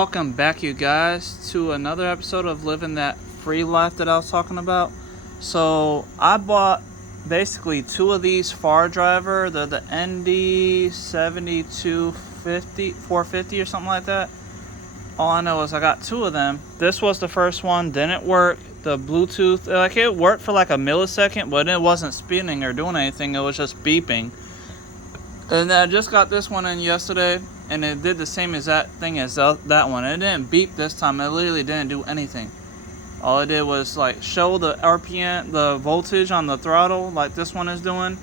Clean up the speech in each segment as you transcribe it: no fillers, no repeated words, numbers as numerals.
Welcome back, you guys, to another episode of Living That Free Life that I was talking about. So I bought basically two of these far driver. They're the ND7250 450 or something like that. All I know is I got two of them. This was the first one, didn't work. The Bluetooth, like, it worked for like a millisecond, but it wasn't spinning or doing anything. It was just beeping. And I just got this one in yesterday, and it did the same exact thing as that one. It didn't beep this time. It literally didn't do anything. All it did was like show the RPM, the voltage on the throttle, like this one is doing,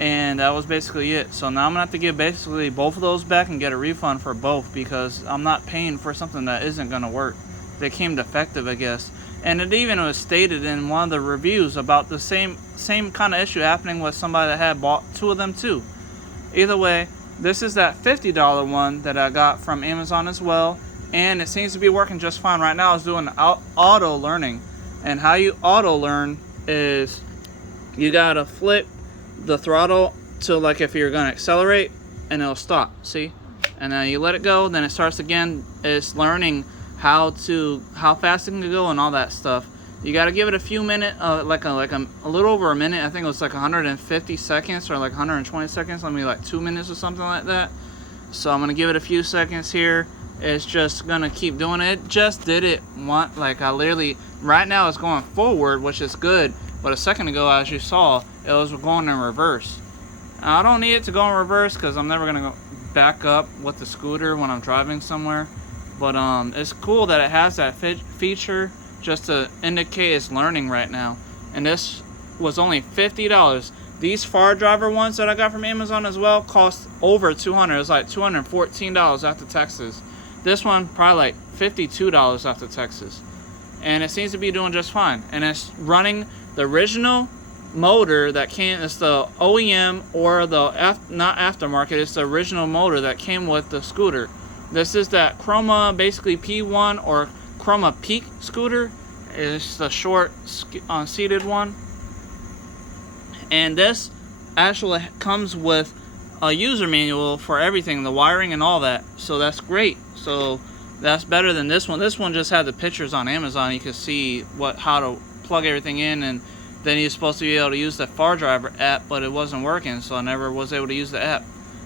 and that was basically it. So now I'm gonna have to give basically both of those back and get a refund for both, because I'm not paying for something that isn't gonna work. They came defective, I guess. And it even was stated in one of the reviews about the same kind of issue happening with somebody that had bought two of them too. Either way, this is that $50 one that I got from Amazon as well, and it seems to be working just fine. Right now I was doing auto learning, and how you auto learn is you gotta flip the throttle to, like, if you're gonna accelerate, and it'll stop, see? And then you let it go, then it starts again. It's learning how fast it can go and all that stuff. You got to give it a few minutes, like a little over a minute. I think it was like 150 seconds or like 120 seconds. Let me, like 2 minutes or something like that. So I'm gonna give it a few seconds here. It's just gonna keep doing it. It just did it once. Like, I literally, right now it's going forward, which is good. But a second ago, as you saw, it was going in reverse. Now, I don't need it to go in reverse because I'm never gonna go back up with the scooter when I'm driving somewhere. But it's cool that it has that feature, just to indicate it's learning right now. And this was only $50. These far driver ones that I got from Amazon as well cost over $200. It was like $214 after taxes. This one probably like $52 after taxes. And it seems to be doing just fine. And it's running the original motor that came. It's the OEM, or the not aftermarket. It's the original motor that came with the scooter. This is that Caroma, basically P1 or Caroma Peak scooter. It's the short seated one, and this actually comes with a user manual for everything, the wiring and all that. So that's great. So that's better than this one. This one just had the pictures on Amazon. You could see how to plug everything in, and then you're supposed to be able to use the far driver app, but it wasn't working, so I never was able to use the app.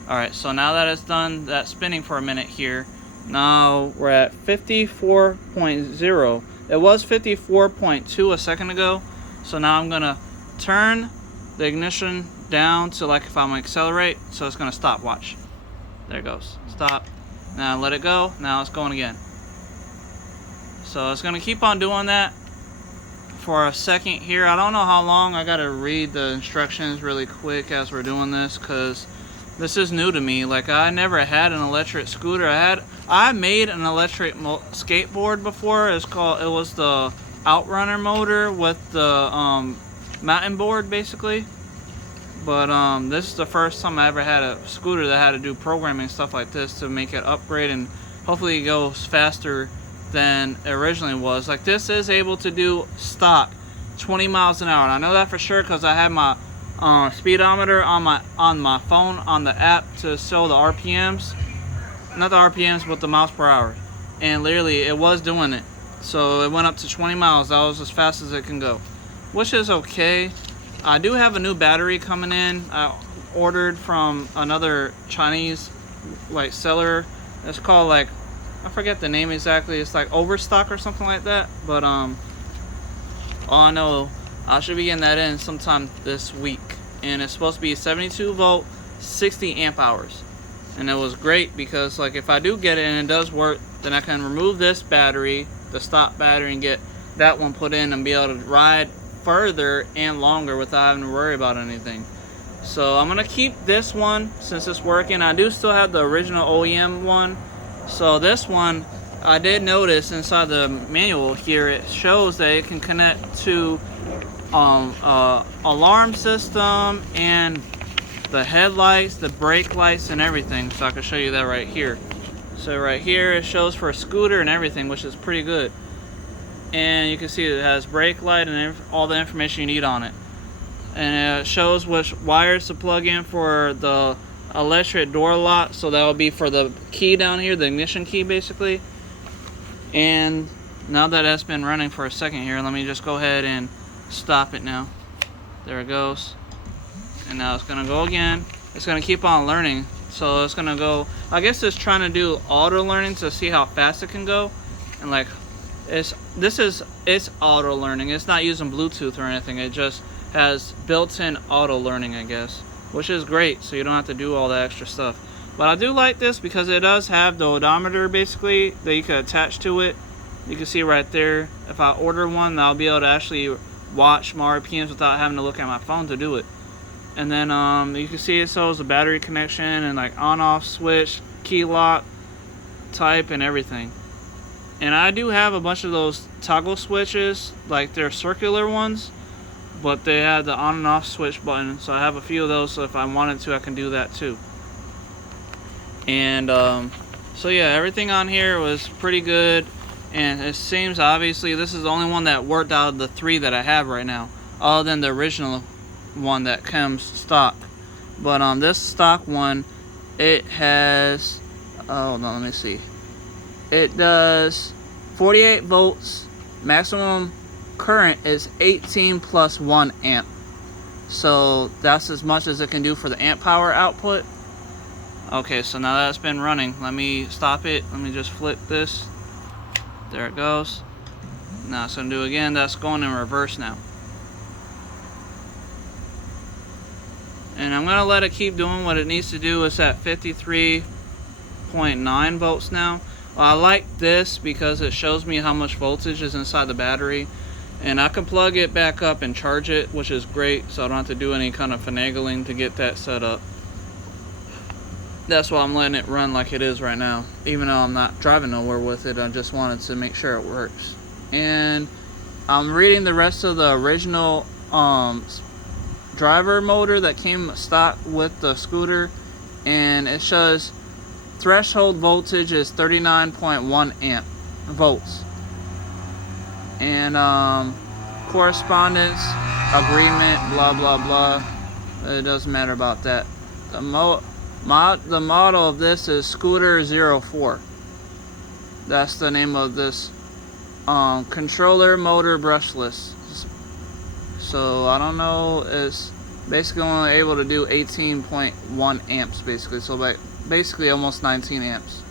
Alright, so now that it's done that spinning for a minute here, now we're at 54.0. It was 54.2 a second ago. So now I'm gonna turn the ignition down to, like, if I'm gonna accelerate, so it's gonna stop. Watch. There it goes. Stop. Now let it go. Now it's going again. So it's gonna keep on doing that for a second here. I don't know how long. I gotta read the instructions really quick as we're doing this, because this is new to me. Like, I never had an electric scooter. I made an electric skateboard before. It was the Outrunner motor with the mountain board, basically. But this is the first time I ever had a scooter that had to do programming and stuff like this to make it upgrade, and hopefully it goes faster than it originally was. Like, this is able to do stock 20 miles an hour. And I know that for sure because I had my speedometer on my phone on the app to show the RPMs, not the RPMs but the miles per hour, and literally it was doing it. So it went up to 20 miles. That was as fast as it can go, which is okay. I do have a new battery coming in. I ordered from another Chinese seller. It's called, like, I forget the name exactly. It's like Overstock or something like that. But all I know, I should be getting that in sometime this week, and it's supposed to be 72 volt, 60 amp hours. And it was great because, like, if I do get it and it does work, then I can remove this battery, the stop battery, and get that one put in and be able to ride further and longer without having to worry about anything. So I'm gonna keep this one since it's working. I do still have the original OEM one. So this one, I did notice inside the manual here, it shows that it can connect to alarm system and the headlights, the brake lights, and everything. So I can show you that right here. So right here it shows for a scooter and everything, which is pretty good. And you can see it has brake light and all the information you need on it. And it shows which wires to plug in for the electric door lock. So that will be for the key down here, the ignition key basically. And now that that's been running for a second here, let me just go ahead and stop it now. There it goes. And now it's gonna go again. It's gonna keep on learning. So it's gonna go, I guess it's trying to do auto learning to see how fast it can go. And like, it's auto learning. It's not using Bluetooth or anything. It just has built-in auto learning, I guess, which is great. So you don't have to do all the extra stuff. But I do like this because it does have the odometer basically that you can attach to it. You can see right there. If I order one, I'll be able to actually watch my RPMs without having to look at my phone to do it. And then you can see it shows the battery connection and like on-off switch, key lock type, and everything. And I do have a bunch of those toggle switches, like they're circular ones, but they have the on and off switch button. So I have a few of those, so if I wanted to, I can do that too. And so yeah, everything on here was pretty good. And it seems obviously this is the only one that worked out of the 3 that I have right now, other than the original one that comes stock. But this stock one, it has, hold on, let me see. It does 48 volts. Maximum current is 18 plus 1 amp. So that's as much as it can do for the amp power output. Okay, so now that's been running. Let me stop it. Let me just flip this. There it goes. Now it's going to do again. That's going in reverse now. And I'm going to let it keep doing what it needs to do. It's at 53.9 volts now. Well, I like this because it shows me how much voltage is inside the battery. And I can plug it back up and charge it, which is great. So I don't have to do any kind of finagling to get that set up. That's why I'm letting it run like it is right now. Even though I'm not driving nowhere with it, I just wanted to make sure it works. And I'm reading the rest of the original driver motor that came stock with the scooter, and it shows threshold voltage is 39.1 amp volts, and correspondence agreement blah blah blah, it doesn't matter about that. The model of this is Scooter 04. That's the name of this controller motor brushless. So I don't know, it's basically only able to do 18.1 amps basically, so like basically almost 19 amps.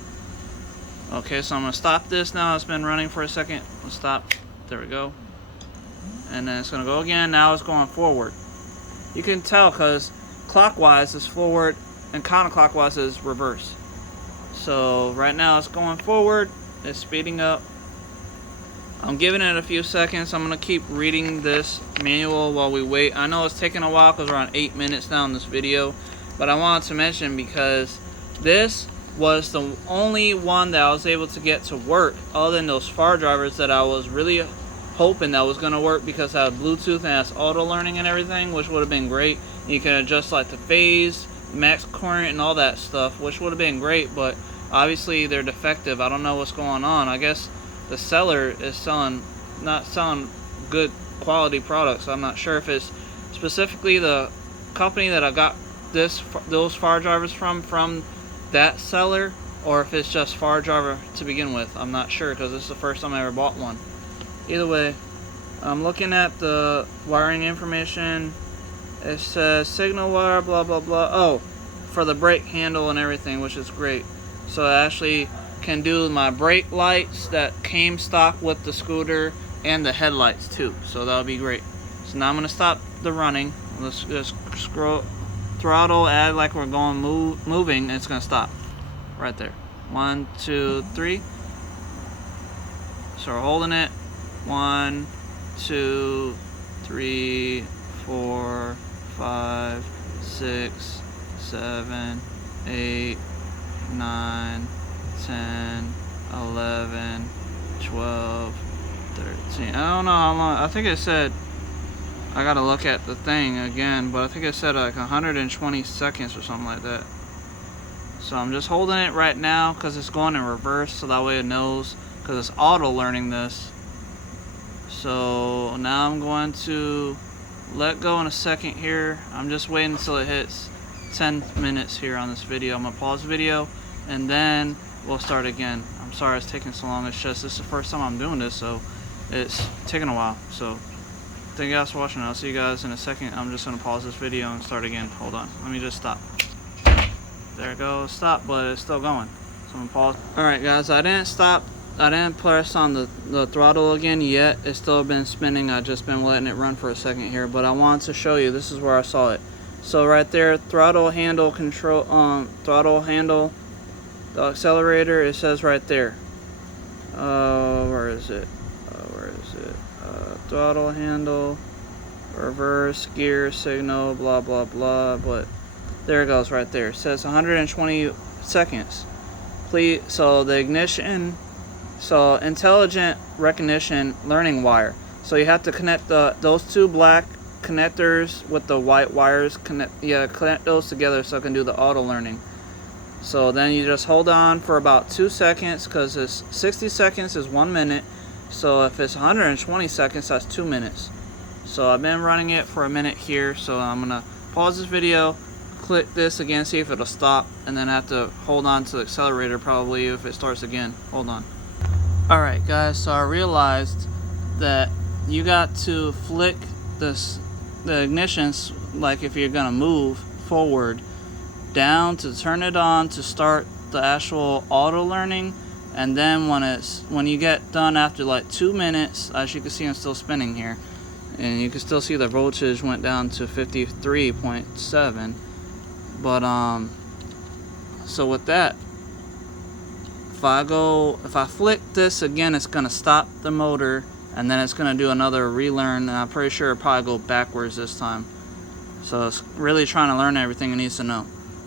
Okay, so I'm gonna stop this now. It's been running for a second. Let's stop. There we go. And then it's gonna go again. Now it's going forward. You can tell because clockwise is forward and counterclockwise is reverse. So right now it's going forward. It's speeding up. I'm giving it a few seconds. I'm going to keep reading this manual while we wait. I know it's taking a while because we're on 8 minutes now in this video. But I wanted to mention because this was the only one that I was able to get to work other than those far drivers that I was really hoping that was going to work because I have Bluetooth and has auto learning and everything, which would have been great. You can adjust like the phase, max current, and all that stuff, which would have been great. But obviously they're defective. I don't know what's going on. I guess the seller is not selling good quality products. I'm not sure if it's specifically the company that I got those far drivers from that seller, or if it's just far driver to begin with. I'm not sure because this is the first time I ever bought one. Either way, I'm looking at the wiring information. It says signal wire, blah blah blah. Oh, for the brake handle and everything, which is great. So I actually can do my brake lights that came stock with the scooter and the headlights too, so that'll be great. So now I'm going to stop the running. Let's just scroll, throttle, add like we're going moving, and it's going to stop right there. 1 2 3. So we're holding it. 1 2 3 4 5 6 7 8 9 10, 11, 12, 13. I don't know how long. I think it said, I gotta look at the thing again, but I think it said like 120 seconds or something like that. So I'm just holding it right now because it's going in reverse, so that way it knows, because it's auto learning this. So now I'm going to let go in a second here. I'm just waiting until it hits 10 minutes here on this video. I'm gonna pause the video and then we'll start again. I'm sorry it's taking so long. It's just this is the first time I'm doing this, so it's taking a while. So thank you guys for watching. I'll see you guys in a second. I'm just gonna pause this video and start again. Hold on, let me just stop. There it goes, stop, but it's still going. So I'm gonna pause. Alright guys, I didn't stop. I didn't press on the throttle again yet. It's still been spinning. I've just been letting it run for a second here, but I wanted to show you. This is where I saw it. So right there, throttle handle control, throttle handle, the accelerator, it says right there. Where is it? Throttle handle, reverse, gear, signal, blah, blah, blah, but there it goes right there. It says 120 seconds. Please, so the ignition, so intelligent recognition learning wire. So you have to connect those two black connectors with the white wires, connect those together so it can do the auto learning. So then you just hold on for about 2 seconds, because it's 60 seconds is 1 minute. So if it's 120 seconds, that's 2 minutes. So I've been running it for a minute here, so I'm gonna pause this video, click this again, see if it'll stop, and then I have to hold on to the accelerator probably if it starts again. Hold on. Alright guys, so I realized that you got to flick the ignitions, like if you're gonna move forward, down to turn it on to start the actual auto learning, and then when you get done after like 2 minutes, as you can see I'm still spinning here, and you can still see the voltage went down to 53.7. But so with that, if I flick this again, it's gonna stop the motor, and then it's gonna do another relearn, and I'm pretty sure it'll probably go backwards this time. So it's really trying to learn everything it needs to know.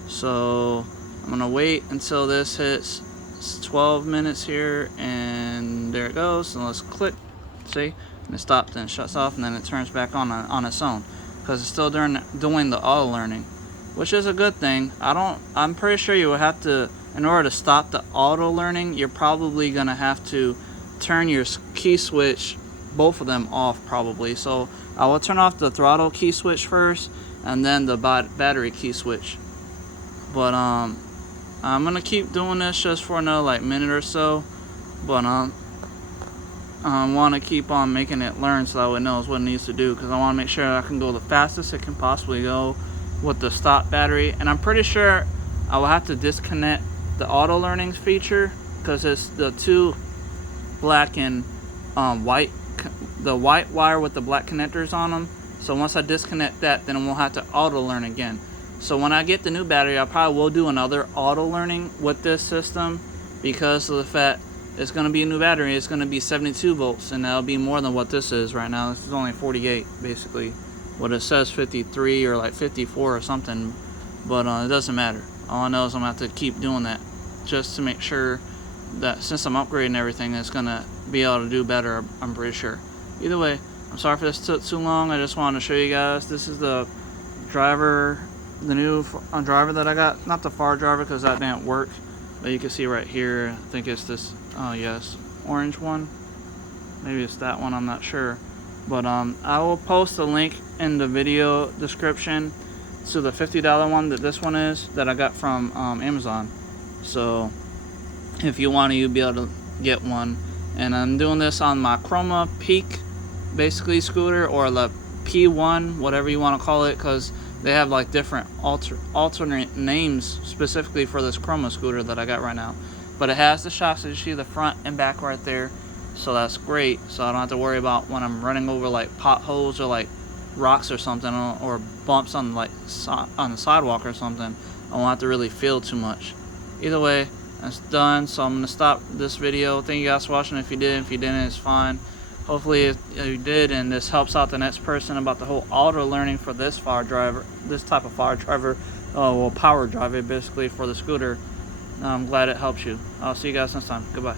So I'm gonna wait until this hits 12 minutes here, and there it goes. And let's click, see, and it stops and shuts off, and then it turns back on its own, because it's still doing the auto learning, which is a good thing. I'm pretty sure you will have to, in order to stop the auto learning, you're probably gonna have to turn your key switch, both of them, off probably. So I will turn off the throttle key switch first, and then the battery key switch. But I'm gonna keep doing this just for another like minute or so. But I want to keep on making it learn so that it knows what it needs to do, because I want to make sure I can go the fastest it can possibly go with the stop battery. And I'm pretty sure I will have to disconnect the auto learning feature, because it's the two black and white, the white wire with the black connectors on them. So once I disconnect that, then we'll have to auto learn again. So when I get the new battery, I probably will do another auto learning with this system, because of the fact it's going to be a new battery. It's going to be 72 volts, and that'll be more than what this is right now. This is only 48 basically. What it says 53 or like 54 or something, but it doesn't matter. All I know is I'm going to have to keep doing that just to make sure that since I'm upgrading everything, it's going to be able to do better, I'm pretty sure. Either way, I'm sorry for this took too long. I just wanted to show you guys. This is the driver, the new driver that I got. Not the far driver, because that didn't work. But you can see right here, I think it's this, oh yes, orange one. Maybe it's that one, I'm not sure. But I will post a link in the video description to the $50 one that this one is, that I got from Amazon. So if you want to, you'll be able to get one. And I'm doing this on my Caroma Peak, basically, scooter, or the P1, whatever you want to call it, because they have like different alternate names specifically for this Caroma scooter that I got right now. But it has the shocks, as you see, the front and back right there. So that's great. So I don't have to worry about when I'm running over like potholes or like rocks or something, or bumps on like on the sidewalk or something. I won't have to really feel too much. Either way, that's done. So I'm gonna stop this video. Thank you guys for watching. If you did, if you didn't, it's fine. Hopefully you did, and this helps out the next person about the whole auto learning for this fire driver, this type of fire driver, well, power driver basically for the scooter. I'm glad it helps you. I'll see you guys next time. Goodbye.